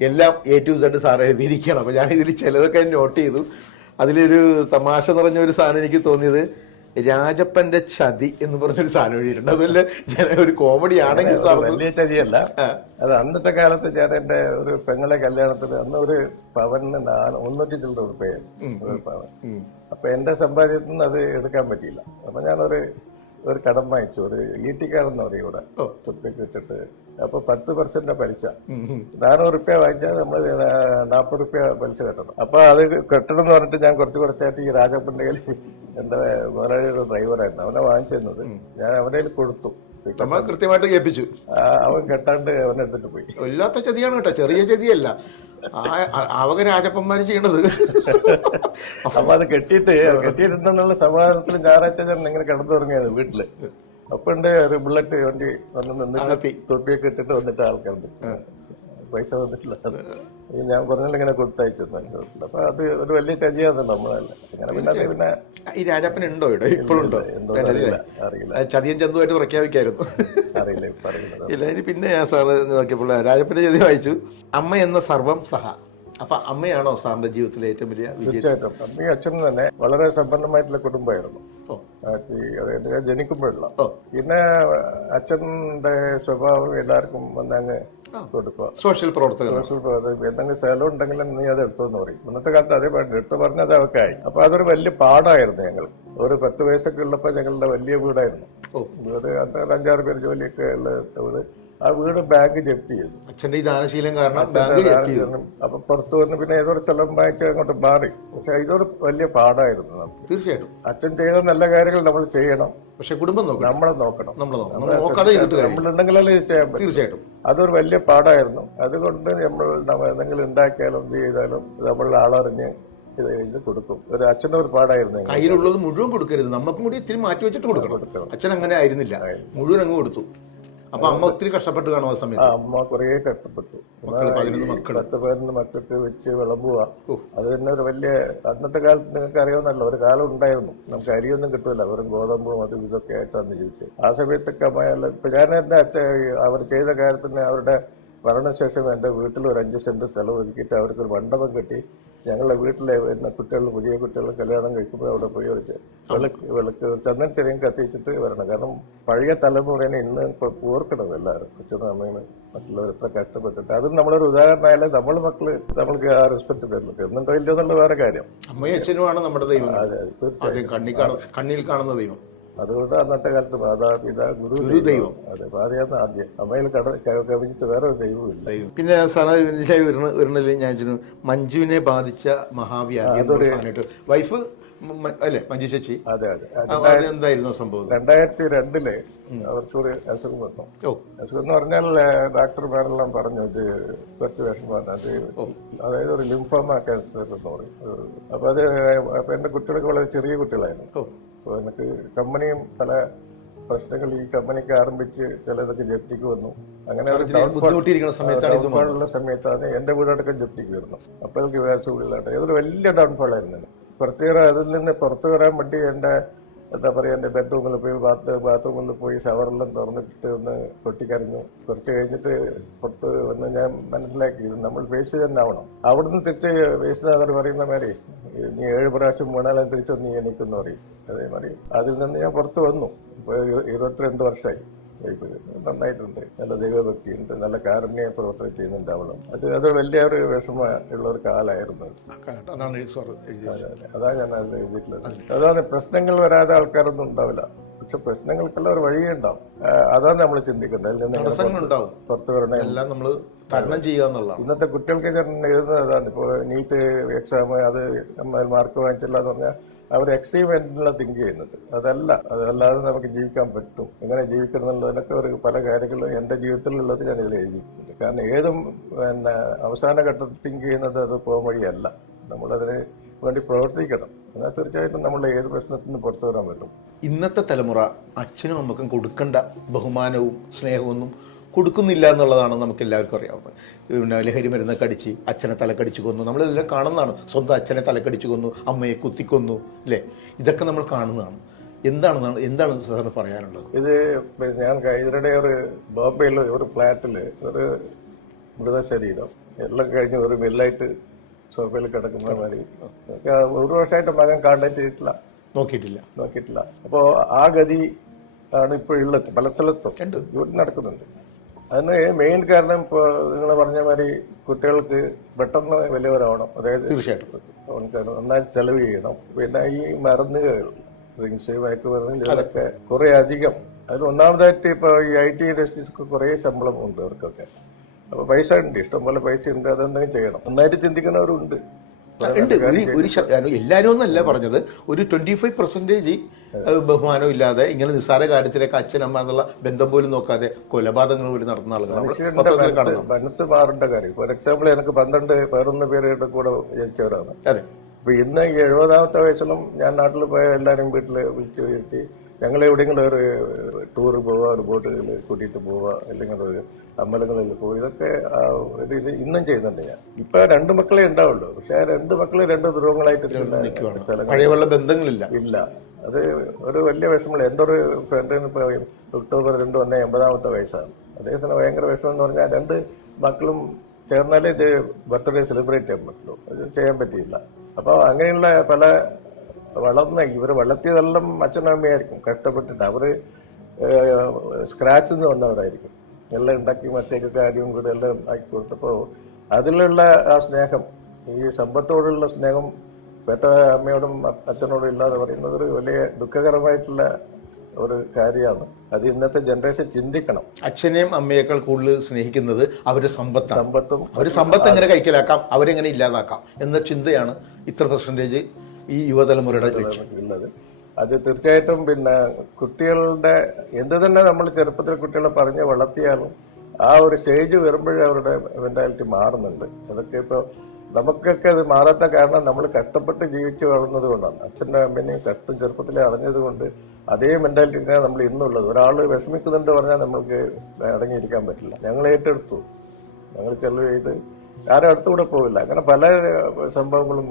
എല്ലാം A to Z സാർ എഴുതിയിരിക്കുകയാണ്. അപ്പോൾ ഞാൻ ഇതിൽ ചിലതൊക്കെ നോട്ട് ചെയ്തു. അതിലൊരു തമാശ നിറഞ്ഞ ഒരു സാധനം എനിക്ക് തോന്നിയത്, രാജപ്പന്റെ ചതി എന്ന് പറഞ്ഞൊരു സാധനം എഴുതിയിട്ടുണ്ട്. അതുപോലെ ഒരു കോമഡി ആണെങ്കിൽ സാർ വലിയ ചതിയല്ല. അത് അന്നത്തെ കാലത്ത് ഞാൻ എന്റെ ഒരു പെങ്ങളെ കല്യാണത്തിന് അന്ന് ഒരു പവന് 100 രൂപയായിരുന്നു പവൻ. അപ്പൊ എന്റെ സമ്പാദ്യത്തിൽ നിന്ന് അത് എടുക്കാൻ പറ്റിയില്ല. അപ്പൊ ഞാനൊരു കടം വാങ്ങിച്ചു, ഒരു ഈട്ടിക്കാരെന്ന് പറയും ഇവിടെ തൊപ്പിക്ക് ഇട്ടിട്ട്. അപ്പൊ 10% പലിശ, 400 രൂപ വാങ്ങിച്ചാൽ നമ്മൾ 40 രൂപ പലിശ കെട്ടണം. അപ്പൊ അത് കെട്ടണം എന്ന് പറഞ്ഞിട്ട് ഞാൻ കുറച്ചായിട്ട് ഈ രാജപ്പന്റെ കയ്യിൽ, എന്റെ മുതലാളിയുടെ ഡ്രൈവറായിരുന്നു, അവനെ വാങ്ങിച്ചിരുന്നത്. ഞാൻ അവന്റെ കയ്യിൽ കൊടുത്തു, കൃത്യമായിട്ട് കേൾപ്പിച്ചു. അവൻ കെട്ടാണ്ട് അവൻ എടുത്തിട്ട് പോയി. വല്ലാത്ത ചതിയാണ് കേട്ടോ, ചെറിയ ചതിയല്ല അവക രാജപ്പന്മാര് ചെയ്യണത്. അപ്പൊ അത് കെട്ടിയിട്ടുണ്ടെന്നുള്ള സമാധാനത്തിൽ ഞായറാഴ്ച ഞാൻ ഇങ്ങനെ കിടന്നുറങ്ങിയത് വീട്ടില്. അപ്പൊ ഉണ്ട് ഒരു ബുള്ളറ്റ് വണ്ടി വന്ന് നിന്ന് തൊപ്പിയൊക്കെ ഇട്ടിട്ട് വന്നിട്ട് ആൾക്കാരുണ്ട്. പൈസ വന്നിട്ടില്ല, ഞാൻ പറഞ്ഞാൽ ഇങ്ങനെ കൊടുത്തയച്ചു. അപ്പൊ അത് ഒരു വലിയ ചതിയാണ് നമ്മളല്ല. പിന്നെ ഈ രാജപ്പൻ ഉണ്ടോ ഇവിടെ ഇപ്പോഴുണ്ടോ അറിയില്ല. ചതിയൻ ചന്തുമായിട്ട് പ്രഖ്യാപിക്കായിരുന്നു, അറിയില്ല ഇല്ല. ഇനി പിന്നെ ഞാൻ സാറ് നോക്കിയപ്പോൾ രാജപ്പന്റെ ചതി വായിച്ചു, അമ്മ എന്ന സർവം സഹ. അപ്പൊ അമ്മയാണോ സാറിന്റെ ജീവിതത്തിലെ ഏറ്റവും വലിയ വിജയം? തീർച്ചയായിട്ടും. അമ്മയും അച്ഛനും തന്നെ വളരെ സമ്പന്നമായിട്ടുള്ള കുടുംബമായിരുന്നു അതായത് ഞാൻ ജനിക്കുമ്പോഴുള്ള. പിന്നെ അച്ഛന്റെ സ്വഭാവം എല്ലാവർക്കും വന്നങ്ങ് കൊടുക്കുക. സോഷ്യൽ പ്രവർത്തകർ എന്തെങ്കിലും സ്ഥലം ഉണ്ടെങ്കിൽ നീ അത് എടുത്തോന്ന് പറയും. ഇന്നത്തെ കാലത്ത് അതേ എടുത്തു പറഞ്ഞത് അവർക്ക് ആയി. അപ്പൊ അതൊരു വലിയ പാടായിരുന്നു. ഞങ്ങൾ ഒരു 10 വയസ്സൊക്കെ ഉള്ളപ്പോ ഞങ്ങളുടെ വലിയ വീടായിരുന്നു. വീട് അന്ന് 5-6 പേര് ജോലിയൊക്കെ ഉള്ള വീട്. ആ വീട് ബാങ്ക് ജപ്തി ചെയ്തു. അച്ഛന്റെ ഈ ദാനശീലം കാരണം അപ്പൊ പുറത്തു വന്ന് പിന്നെ ഏതൊരു സ്ഥലം വാങ്ങിച്ച് അങ്ങോട്ട് മാറി. പക്ഷെ ഇതൊരു വലിയ പാടായിരുന്നു നമുക്ക്. തീർച്ചയായിട്ടും അച്ഛൻ ചെയ്ത നല്ല കാര്യങ്ങൾ നമ്മൾ ചെയ്യണം, പക്ഷെ കുടുംബം നമ്മളെ നോക്കണം. നമ്മളുണ്ടെങ്കിലല്ലേ ചെയ്യാൻ പറ്റും. തീർച്ചയായിട്ടും അതൊരു വലിയ പാടായിരുന്നു. അതുകൊണ്ട് നമ്മൾ എന്തെങ്കിലും ഉണ്ടാക്കിയാലും എന്ത് ചെയ്താലും നമ്മളുടെ ആളറിഞ്ഞ് ഇത് കൊടുക്കും. ഒരു അച്ഛൻ്റെ ഒരു പാടായിരുന്നു. കയ്യിലുള്ളത് മുഴുവൻ കൊടുക്കരുത്, നമുക്കും കൂടി ഇത്തിരി മാറ്റി വെച്ചിട്ട് കൊടുക്കണം. അച്ഛൻ അങ്ങനെ ആയിരുന്നില്ല, മുഴുവൻ അങ്ങ് കൊടുത്തു. അപ്പൊ അമ്മ ഒത്തിരി കഷ്ടപ്പെട്ട് കാണും ആ സമയത്ത്. അമ്മ കുറേ കഷ്ടപ്പെട്ടു. 10 പേരിന് മക്കൾക്ക് വെച്ച് വിളമ്പുക, അത് തന്നെ ഒരു വലിയ. അന്നത്തെ കാലത്ത് നിങ്ങൾക്ക് അറിയാവുന്നല്ലോ, ഒരു കാലം ഉണ്ടായിരുന്നു നമുക്ക് അരിയൊന്നും കിട്ടില്ല, വെറും ഗോതമ്പും അതും ഇതൊക്കെ ആയിട്ടാണ് ജീവിച്ചത്. ആ സമയത്തൊക്കെ അമ്മയല്ല. ഇപ്പൊ ഞാൻ എന്റെ അവർ ചെയ്ത കാര്യത്തിന് അവരുടെ മരണശേഷം എന്റെ വീട്ടിൽ ഒരു 5 സെന്റ് സ്ഥലം ഒതുക്കിയിട്ട് അവർക്കൊരു മണ്ഡപം കെട്ടി ഞങ്ങളുടെ വീട്ടിലെ കുട്ടികൾ, പുതിയ കുട്ടികൾ കല്യാണം കഴിക്കുമ്പോൾ അവിടെ പോയി വിളക്ക് ചന്ദനത്തിരയും കത്തിച്ചിട്ട് വരണം. കാരണം പഴയ തലമുറേനെ ഇന്ന് ഇപ്പോൾ ഓർക്കണം എല്ലാവരും, അച്ഛനും അമ്മയും മറ്റുള്ളവർ എത്ര കഷ്ടപ്പെട്ടിട്ട്. അതും നമ്മളൊരു ഉദാഹരണമായാലും നമ്മൾക്ക് ആ റെസ്പെക്ട് തരുന്നുണ്ട്. എന്നുണ്ടോ ഇല്ലയോ എന്നുള്ള വേറെ കാര്യം. അമ്മയും അച്ഛനുമാണ് നമ്മുടെ ദൈവം. കണ്ണിൽ കാണുന്ന ദൈവം. അതുകൊണ്ട് അന്നത്തെ കാലത്ത് മാതാപിതാ ഗുരു ദൈവം. അതെ, ഭാര്യയാണ് ആദ്യം. അമ്മയിൽ കവിഞ്ഞിട്ട് വേറെ ഒരു ദൈവമില്ല. പിന്നെ സാറിന് ഞാൻ മഞ്ജുവിനെ ബാധിച്ച മഹാവ്യാധി വൈഫ് അല്ലേ മഞ്ജു ചേച്ചി? അതെ അതെ. എന്തായിരുന്നു സംഭവം? 2002 അവർക്കൊരു അസുഖം വന്നു. അസുഖം എന്ന് പറഞ്ഞാൽ ഡോക്ടർമാരെല്ലാം പറഞ്ഞു ഇത് കുറച്ച് വിഷമമാണ്. അതായത് ഒരു ലിംഫോമ ക്യാൻസർ എന്ന് പറയും. അപ്പൊ എന്റെ കുട്ടികളൊക്കെ വളരെ ചെറിയ കുട്ടികളായിരുന്നു. അപ്പോൾ എനിക്ക് കമ്പനിയും പല പ്രശ്നങ്ങൾ ഈ കമ്പനിക്ക് ആരംഭിച്ച് ചിലതൊക്കെ ജപ്തിക്ക് വന്നു. അങ്ങനെ ഒരു ബുദ്ധിമുട്ടിയിരിക്കുന്ന സമയത്താണ് ഇത് ഡൗൺഫോളുള്ള സമയത്താണ് എന്റെ വീടടക്കം ജപ്തിക്ക് വരുന്നു. അപ്പോഴേക്ക് വ്യാസമില്ലാട്ടെ ഇതൊരു വലിയ ഡൗൺഫോളായിരുന്നു. കുറച്ചേറെ അതിൽ നിന്ന് പുറത്തു വരാൻ വേണ്ടി എന്റെ എന്താ പറയുക, എൻ്റെ ബെഡ്റൂമിൽ പോയി ബാത്റൂമിൽ പോയി ഷവറെല്ലാം തുറന്നിട്ട് ഒന്ന് പൊട്ടിക്കരഞ്ഞു. കുറച്ച് കഴിഞ്ഞിട്ട് പുറത്ത് വന്ന് ഞാൻ മനസ്സിലാക്കി ഇത് നമ്മൾ വേസ്റ്റ് തന്നെ ആവണം. അവിടുന്ന് തിരിച്ച് വേസ്റ്റ് പറയുന്ന മാതിരി നീ 7 പ്രാവശ്യം വീണാലും തിരിച്ചൊന്ന് നീ എണീക്കെന്ന് പറയും. അതേമാതിരി അതിൽ നിന്ന് ഞാൻ പുറത്ത് വന്നു. ഇപ്പോൾ 22 വർഷമായി. നന്നായിട്ടുണ്ട്, നല്ല ദൈവഭക്തിയുണ്ട്, നല്ല കാരുണ്യ പ്രവർത്തനം ചെയ്യുന്നുണ്ട് അവളും. അത് വലിയ ഒരു വിഷമമുള്ള ഒരു കാലമായിരുന്നു. അതാണ് ഞാൻ അത് എഴുതിയിട്ടുള്ളത്. അതാണ് പ്രശ്നങ്ങൾ വരാതെ ആൾക്കാരൊന്നും ഉണ്ടാവില്ല, പക്ഷെ പ്രശ്നങ്ങൾക്കുള്ള ഒരു വഴിയേ ഉണ്ടാവും. അതാണ് നമ്മൾ ചിന്തിക്കുന്നത്. അതിൽ നിന്ന് പുറത്തു വരണേ എല്ലാം നമ്മൾ തരണം ചെയ്യുക എന്നുള്ളതാണ്. ഇന്നത്തെ കുട്ടികൾക്ക് ഞാൻ എഴുതുന്നത് അതാണ്. ഇപ്പോൾ നീറ്റ് എക്സാം അത് മാർക്ക് വാങ്ങിച്ചില്ല എന്ന് പറഞ്ഞാൽ അവർ എക്സ്ട്രീം എൻഡിലുള്ള തിങ്ക് ചെയ്യുന്നത്. അതല്ലാതെ നമുക്ക് ജീവിക്കാൻ പറ്റും, എങ്ങനെ ജീവിക്കണം എന്നുള്ളതിനൊക്കെ ഒരു പല കാര്യങ്ങളും എൻ്റെ ജീവിതത്തിലുള്ളത് ഞാൻ ഇതിൽ എഴുതിയിട്ടുണ്ട്. കാരണം ഏതും അവസാന ഘട്ടത്തിൽ തിങ്ക് ചെയ്യുന്നത് അത് പോകാൻ വഴിയല്ല. നമ്മളതിന് വേണ്ടി പ്രവർത്തിക്കണം. എന്നാൽ തീർച്ചയായിട്ടും നമ്മൾ ഏത് പ്രശ്നത്തിൽ നിന്ന് പുറത്തു വരാൻ പറ്റും. ഇന്നത്തെ തലമുറ അച്ഛനും അമ്മക്കും കൊടുക്കേണ്ട ബഹുമാനവും സ്നേഹമൊന്നും കൊടുക്കുന്നില്ല എന്നുള്ളതാണ് നമുക്ക് എല്ലാവർക്കും അറിയാവുന്നത്. പിന്നെ ലഹരി മരുന്നൊക്കെ അടിച്ച് അച്ഛനെ തലക്കടിച്ചു കൊന്നു, നമ്മളിതെല്ലാം കാണുന്നതാണ്. സ്വന്തം അച്ഛനെ തലക്കടിച്ചു കൊന്നു, അമ്മയെ കുത്തിക്കൊന്നു, അല്ലേ? ഇതൊക്കെ നമ്മൾ കാണുന്നതാണ്. എന്താണ് സാറിന് പറയാനുള്ളത്? ഇത് ഞാൻ ഇതിനിടെ ഒരു ബോംബെയിൽ ഒരു ഫ്ലാറ്റിൽ ഒരു മൃതശരീരം എല്ലാം കഴിഞ്ഞ് ഒരു വെല്ലായിട്ട് സോഫയിൽ കിടക്കുന്ന മാതിരി 1 വർഷമായിട്ട് മകൻ കോണ്ടാക്ട് ചെയ്തിട്ടില്ല, നോക്കിയിട്ടില്ല. അപ്പോൾ ആ ഗതി ആണ് ഇപ്പോൾ ഉള്ളത്. പല സ്ഥലത്തും ജോലി നടക്കുന്നുണ്ട്. അതിന് മെയിൻ കാരണം ഇപ്പോൾ നിങ്ങൾ പറഞ്ഞ മാതിരി കുട്ടികൾക്ക് പെട്ടെന്ന് വലിയവരാവണം. അതായത് തീർച്ചയായിട്ടും നന്നായി ചെലവ് ചെയ്യണം. പിന്നെ ഈ മരുന്നുകൾ ഡ്രിങ്ക്സ് മയക്കുമരുന്ന് ഇതൊക്കെ കുറെ അധികം. അതിൽ ഒന്നാമതായിട്ട് ഇപ്പോൾ ഈ IT ഇൻഡസ്ട്രീസ് കുറേ ശമ്പളം ഉണ്ട് അവർക്കൊക്കെ. അപ്പോൾ പൈസ ഉണ്ട്, ഇഷ്ടംപോലെ പൈസ ഉണ്ട്. അതെന്തെങ്കിലും ചെയ്യണം. നന്നായിട്ട് ചിന്തിക്കുന്നവരുണ്ട്. എല്ലാവരും ഒന്നല്ല പറഞ്ഞത്. ഒരു 25% ബഹുമാനം ഇല്ലാതെ ഇങ്ങനെ നിസ്സാര കാര്യത്തിലേക്ക് അച്ഛനമ്മ എന്നുള്ള ബന്ധം പോലും നോക്കാതെ കൊലപാതകങ്ങൾ പോലും നടത്തുന്ന ആളുകളാണ്. മനസ്സ് മാറേണ്ട കാര്യം. ഫോർ എക്സാമ്പിൾ എനിക്ക് 12-11 പേരുടെ കൂടെ ജനിച്ചവരാണ്. അതെ. അപ്പൊ ഇന്ന് ഈ 70ാമത്തെ വയസ്സിലും ഞാൻ നാട്ടിൽ പോയ എല്ലാവരും വീട്ടിൽ വിളിച്ചു വരുത്തി ഞങ്ങൾ എവിടെയെങ്കിലും ഒരു ടൂറ് പോവുക, ഒരു ബോട്ടുകളിൽ കൂട്ടിയിട്ട് പോവുക, അല്ലെങ്കിൽ ഒരു അമ്പലങ്ങളിൽ പോവുക. ഇതൊക്കെ ഇത് ഇന്നും ചെയ്യുന്നുണ്ട് ഞാൻ. ഇപ്പൊ 2 മക്കളെ ഉണ്ടാവുള്ളൂ, പക്ഷെ ആ 2 മക്കള് 2 ധ്രുവങ്ങളായിട്ട് ബന്ധങ്ങളില്ല. അത് ഒരു വലിയ വിഷമമില്ല. എൻ്റെ ഒരു ഫ്രണ്ടിന് ഇപ്പോൾ ഒക്ടോബർ 2 വന്ന 80ാമത്തെ വയസ്സാണ്. അദ്ദേഹത്തിന് ഭയങ്കര വിഷമം എന്ന് പറഞ്ഞാൽ 2 മക്കളും ചേർന്നാലേ ഇത് ബർത്ത്ഡേ സെലിബ്രേറ്റ് ചെയ്യാൻ പറ്റുള്ളൂ. അത് ചെയ്യാൻ പറ്റിയില്ല. അപ്പോൾ അങ്ങനെയുള്ള പല ഇവർ വളർത്തിയതെല്ലാം അച്ഛനും അമ്മയായിരിക്കും കഷ്ടപ്പെട്ടിട്ട്. അവർ സ്ക്രാച്ചിൽ നിന്ന് വന്നവരായിരിക്കും. എല്ലാം ഉണ്ടാക്കി മറ്റേക്ക് കാര്യവും കൂടെ എല്ലാം ആക്കി കൊടുത്തപ്പോൾ അതിലുള്ള ആ സ്നേഹം, ഈ സമ്പത്തോടുള്ള സ്നേഹം പെറ്റ അമ്മയോടും അച്ഛനോടും ഇല്ലാതെ പറയുന്നത് ഒരു വലിയ ദുഃഖകരമായിട്ടുള്ള ഒരു കാര്യമാണ്. അത് ഇന്നത്തെ ജനറേഷൻ ചിന്തിക്കണം. അച്ഛനെയും അമ്മയേക്കാൾ കൂടുതൽ സ്നേഹിക്കുന്നത് അവരുടെ സമ്പത്തും അവർ സമ്പത്ത് എങ്ങനെ കൈക്കലാക്കാം, അവരെങ്ങനെ ഇല്ലാതാക്കാം എന്ന ചിന്തയാണ് ഇത്ര പെർസെൻറ്റേജ് ഈ യുവതലമുറയുടെ ഉള്ളത്. അത് തീർച്ചയായിട്ടും പിന്നെ കുട്ടികളുടെ എന്ത് തന്നെ നമ്മൾ ചെറുപ്പത്തിൽ കുട്ടികളെ പറഞ്ഞ് വളർത്തിയാലും ആ ഒരു സ്റ്റേജ് വരുമ്പോഴേ അവരുടെ മെന്റാലിറ്റി മാറുന്നുണ്ട്. അതൊക്കെ ഇപ്പോൾ നമുക്കൊക്കെ അത് മാറാത്ത കാരണം നമ്മൾ കഷ്ടപ്പെട്ട് ജീവിച്ചു വളർന്നത് കൊണ്ടാണ്. അച്ഛൻ്റെ അമ്മേനെയും കഷ്ടം ചെറുപ്പത്തിലെ അറിഞ്ഞത് കൊണ്ട് അതേ മെന്റാലിറ്റിയാണ് നമ്മൾ ഇന്നുള്ളത്. ഒരാൾ വിഷമിക്കുന്നുണ്ട് പറഞ്ഞാൽ നമ്മൾക്ക് അടങ്ങിയിരിക്കാൻ പറ്റില്ല. ഞങ്ങൾ ഏറ്റെടുത്തു, ഞങ്ങൾ ചെലവ് ചെയ്ത് ആരും അടുത്തുകൂടെ പോവില്ല. അങ്ങനെ പല സംഭവങ്ങളും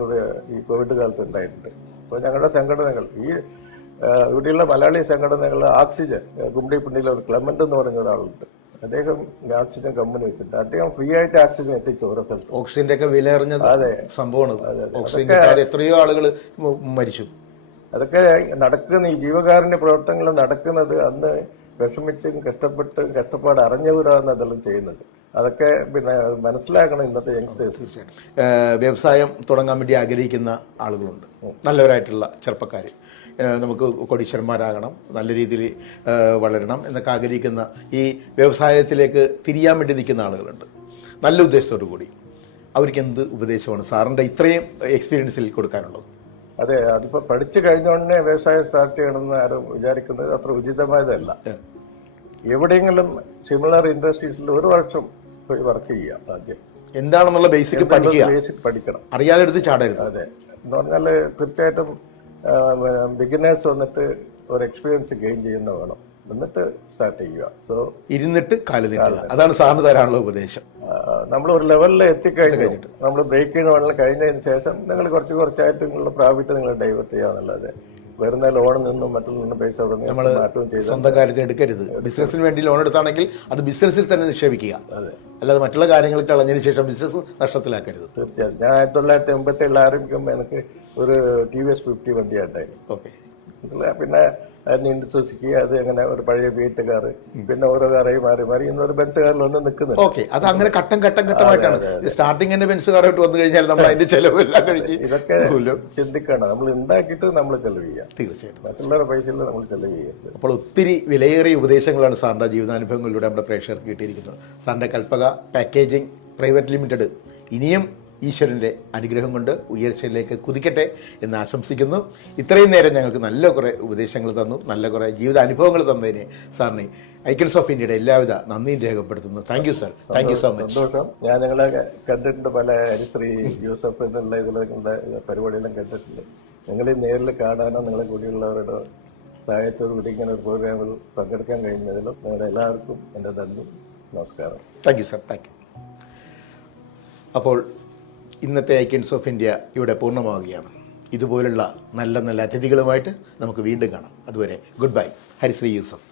ഈ കോവിഡ് കാലത്ത് ഉണ്ടായിട്ടുണ്ട്. അപ്പോൾ ഞങ്ങളുടെ സംഘടനകൾ ഈ ഇവിടെയുള്ള മലയാളി സംഘടനകൾ ഓക്സിജൻ കുമ്പിടിപ്പിണ്ടിയിൽ ഒരു ക്ലെമന്റ് എന്ന് പറഞ്ഞ ഒരാളുണ്ട്. അദ്ദേഹം ഓക്സിജൻ കമ്പനി വെച്ചിട്ട് അദ്ദേഹം ഫ്രീ ആയിട്ട് ഓക്സിജൻ എത്തിച്ചു ഓരോ സ്ഥലത്ത്. ഓക്സിജന്റെ ഒക്കെ വില അറിഞ്ഞ സംഭവമാണ്. എത്രയോ ആളുകൾ മരിച്ചു. അതൊക്കെ നടക്കുന്ന ഈ ജീവകാരുണ്യ പ്രവർത്തനങ്ങൾ നടക്കുന്നത് അന്ന് വിഷമിച്ചും കഷ്ടപ്പാട് അറിഞ്ഞവരാണ് അതെല്ലാം ചെയ്യുന്നത്. അതൊക്കെ പിന്നെ മനസ്സിലാക്കണം ഇന്നത്തെ യങ്സ്റ്റേഴ്സ്. തീർച്ചയായിട്ടും വ്യവസായം തുടങ്ങാൻ വേണ്ടി ആഗ്രഹിക്കുന്ന ആളുകളുണ്ട്, നല്ലവരായിട്ടുള്ള ചെറുപ്പക്കാർ. നമുക്ക് കോടീശ്വരന്മാരാകണം, നല്ല രീതിയിൽ വളരണം എന്നൊക്കെ ആഗ്രഹിക്കുന്ന ഈ വ്യവസായത്തിലേക്ക് തിരിയാൻ വേണ്ടി നിൽക്കുന്ന ആളുകളുണ്ട് നല്ല ഉദ്ദേശത്തോടു കൂടി. അവർക്ക് എന്ത് ഉപദേശമാണ് സാറിൻ്റെ ഇത്രയും എക്സ്പീരിയൻസിൽ കൊടുക്കാനുള്ളത്? അതെ, അതിപ്പോൾ പഠിച്ചു കഴിഞ്ഞോണ്ടേ വ്യവസായം സ്റ്റാർട്ട് ചെയ്യണമെന്ന് ആരും വിചാരിക്കുന്നത് അത്ര ഉചിതമായതല്ല. എവിടെയെങ്കിലും സിമിലർ ഇൻഡസ്ട്രീസിൽ 1 വർഷം പോയി വർക്ക് ചെയ്യാം. ആദ്യം എന്താണെന്നുള്ള ബേസിക് പഠിക്കണം, അറിയാതെ എടുത്ത് ചാടരുത്. അതെ, എന്ന് പറഞ്ഞാൽ തീർച്ചയായിട്ടും ബിഗിനേഴ്സ് വന്നിട്ട് ഒരു എക്സ്പീരിയൻസ് ഗെയിൻ ചെയ്യുന്ന വേണം. എന്നിട്ട് സ്റ്റാർട്ട് ചെയ്യുക. സോ ഇരുന്നിട്ട് കാല് നീട്ടുക, അതാണ് സാറിന് തരാനുള്ള ഉപദേശം. നമ്മൾ ഒരു ലെവലിൽ എത്തിക്കഴിഞ്ഞിട്ട് നമ്മൾ ബ്രേക്ക് ചെയ്യുന്ന വെള്ളം കഴിഞ്ഞതിന് ശേഷം നിങ്ങൾ കുറച്ചായിട്ട് നിങ്ങളുടെ പ്രാഫിറ്റ് നിങ്ങൾ ഡൈവേർട്ട് ചെയ്യാന്നുള്ളത്. വരുന്ന ലോണിൽ നിന്നും മറ്റുള്ള നിന്നും പൈസ നമ്മൾ സ്വന്തം കാര്യത്തിന് എടുക്കരുത്. ബിസിനസ്സിന് വേണ്ടി ലോൺ എടുത്താണെങ്കിൽ അത് ബിസിനസ്സിൽ തന്നെ നിക്ഷേപിക്കുക, അല്ലാതെ മറ്റുള്ള കാര്യങ്ങൾ കളഞ്ഞതിന് ശേഷം ബിസിനസ് നഷ്ടത്തിലാക്കരുത്. തീർച്ചയായും. ഞാൻ 1987 ആരംഭിക്കുമ്പോൾ എനിക്ക് ഒരു TVS 50 വണ്ടിയായിട്ടായിരുന്നു. ഓക്കെ. പിന്നെ അതിന് ഇൻഡസ്ട്രിക്ക് അത് അങ്ങനെ ഒരു പഴയ ബീറ്റ് കാറ്, പിന്നെ ഓരോ കാറായി മാറി ഇന്നൊരു ബെൻസ് കാറിലൊന്നും നിൽക്കുന്നത്. ഓക്കെ, അത് അങ്ങനെ ഘട്ടമായിട്ടാണ്. സ്റ്റാർട്ടിങ്ങിന്റെ ബെൻസ് കാറായിട്ട് വന്നു കഴിഞ്ഞാൽ നമ്മൾ അതിന്റെ ചെലവെല്ലാം കഴിഞ്ഞ് ഇതൊക്കെ ചിന്തിക്കണം. നമ്മൾ ഉണ്ടാക്കിയിട്ട് നമ്മൾ ചെലവ് ചെയ്യാം. തീർച്ചയായിട്ടും മറ്റുള്ളവരുടെ പൈസയിൽ നമ്മൾ ചെലവ് ചെയ്യരുത്. അപ്പോൾ ഒത്തിരി വിലയേറിയ ഉപദേശങ്ങളാണ് സാറിന്റെ ജീവിതാനുഭവങ്ങളിലൂടെ നമ്മുടെ പ്രേക്ഷകർക്ക് കിട്ടിയിരിക്കുന്നത്. സാറിന്റെ കൽപ്പക പാക്കേജിംഗ് പ്രൈവറ്റ് ലിമിറ്റഡ് ഇനിയും ഈശ്വരൻ്റെ അനുഗ്രഹം കൊണ്ട് ഉയർച്ചയിലേക്ക് കുതിക്കട്ടെ എന്ന് ആശംസിക്കുന്നു. ഇത്രയും നേരം ഞങ്ങൾക്ക് നല്ല കുറേ ഉപദേശങ്ങൾ തന്നു, നല്ല കുറേ ജീവിതാനുഭവങ്ങൾ തന്നതിന് സാറിന് ഐക്കൺസ് ഓഫ് ഇന്ത്യയുടെ എല്ലാവിധ നന്ദിയും രേഖപ്പെടുത്തുന്നു. Thank you sir, thank you so much. സന്തോഷം. ഞാൻ നിങ്ങളെ കണ്ടിട്ടുണ്ട്, പല ഹരിശ്രീ യൂസഫ് എന്നുള്ള ഇതിലുള്ള പരിപാടിയെല്ലാം കണ്ടിട്ടുണ്ട്. നിങ്ങളെ നേരിൽ കാണാനോ നിങ്ങളെ കൂടിയുള്ളവരുടെ സഹായത്തോടുകൂടി ഇങ്ങനെ ഒരു പ്രോഗ്രാമിൽ പങ്കെടുക്കാൻ കഴിഞ്ഞതിലും നിങ്ങളുടെ എല്ലാവർക്കും എൻ്റെ നന്ദി, നമസ്കാരം. Thank you sir, thank you. അപ്പോൾ ഇന്നത്തെ ഐക്കൺസ് ഓഫ് ഇന്ത്യ ഇവിടെ പൂർണ്ണമാവുകയാണ്. ഇതുപോലുള്ള നല്ല നല്ല അതിഥികളുമായിട്ട് നമുക്ക് വീണ്ടും കാണാം. അതുവരെ ഗുഡ് ബൈ. ഹരിശ്രീ യൂസഫ്.